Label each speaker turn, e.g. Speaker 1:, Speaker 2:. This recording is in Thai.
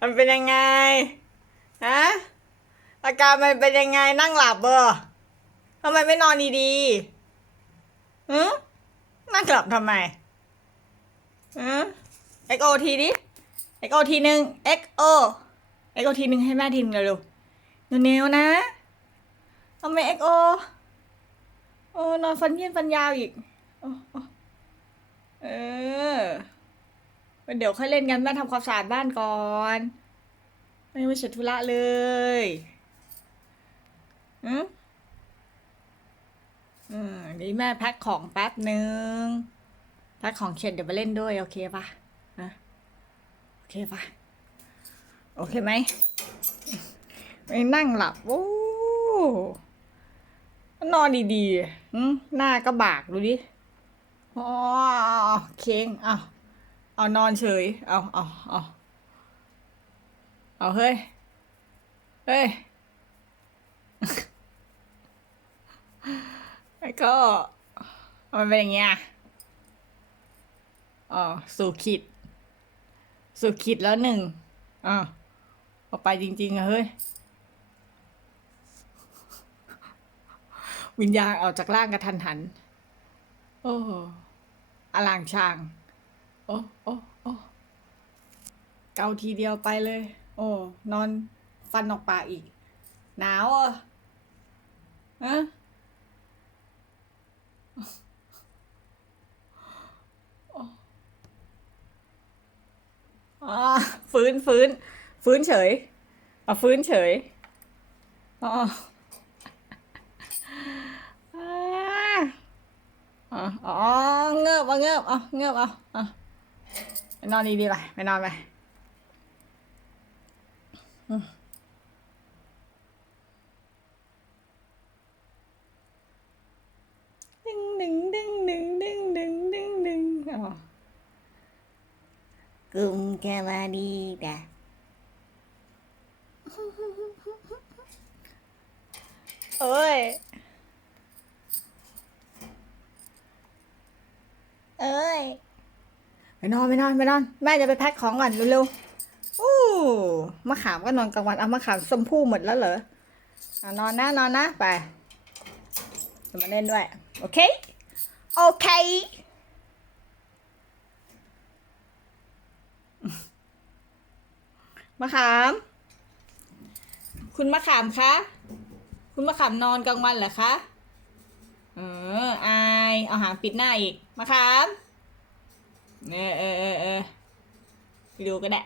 Speaker 1: มันเป็นยังไงฮะอาการมันเป็นยังไงนั่งหลับเบอร์ทำไมไม่นอนดีๆหืนั่งหลับทำไมหืเอ็กโอทีดิเอ็กโอทีหนึ่งเอ็กโอเอ็กโอทีหนึ่งให้แม่ทีนึงเร็วๆเร็วนะทำไมเอ็กโอโอ้นอนฟันเย็นฟันยาวอีกโอ้โอ้เออ เดี๋ยวค่อยเล่นกันแม่ทำความสะอาดบ้านก่อน ไม่ไม่เสร็จธุระเลยอืมอืมเดี๋ยวแม่แพ็คของแป๊บหนึ่งแพ็คของเสร็จเดี๋ยวมาเล่นด้วย โอเคปะนะโอเคปะโอเคไหมไม่นั่งหลับโอ้นอนดีๆอืมหน้าก็บากดูดิอ๋อเค้งเอา เอานอนเฉย เอาเอาเอาเอาเฮ้ย เฮ้ย แล้วก็มันเป็นอย่างเงี้ย อ๋อ สู่ขีดสู่ขีดแล้วหนึ่งอ่าออกไปจริงๆอะเฮ้ย วิญญาณออกจากร่างกระทันหัน โอ้อลางช่าง โอ้โอ้โอ้เกาทีเดียวไปเลย โอ้ นอนฟันออกปากอีก หนาวอะฮะอ๋อฟื้นฟื้น ฟื้นเฉยอ๋อฟื้นเฉยอ๋ออ่าอ๋ออ๋อเงือบเอาเงือบเอาเงือบเอาอาไป นอนดีๆไปไปนอนไปดึงดึงดึงดึงดึงดึงดึงดึงอ๋อกุมแกมาดีดะเอ้ย เอ้ย ไปนอนไปนอนไปนอน แม่จะไปแพ็คของก่อนเร็วๆอู้มะขามก็นอนกลางวันเอามะขามชมพู่หมดแล้วเหรออนอนนะนอนนะไปจะมาเล่นด้วย โอเค โอเคมะขาม คุณมะขามคะ คุณมะขามนอนกลางวันเหรอคะ เออ อาย เอาหางปิดหน้าอีก มะขาม Ê, ê, ê, ê. Video cái đạn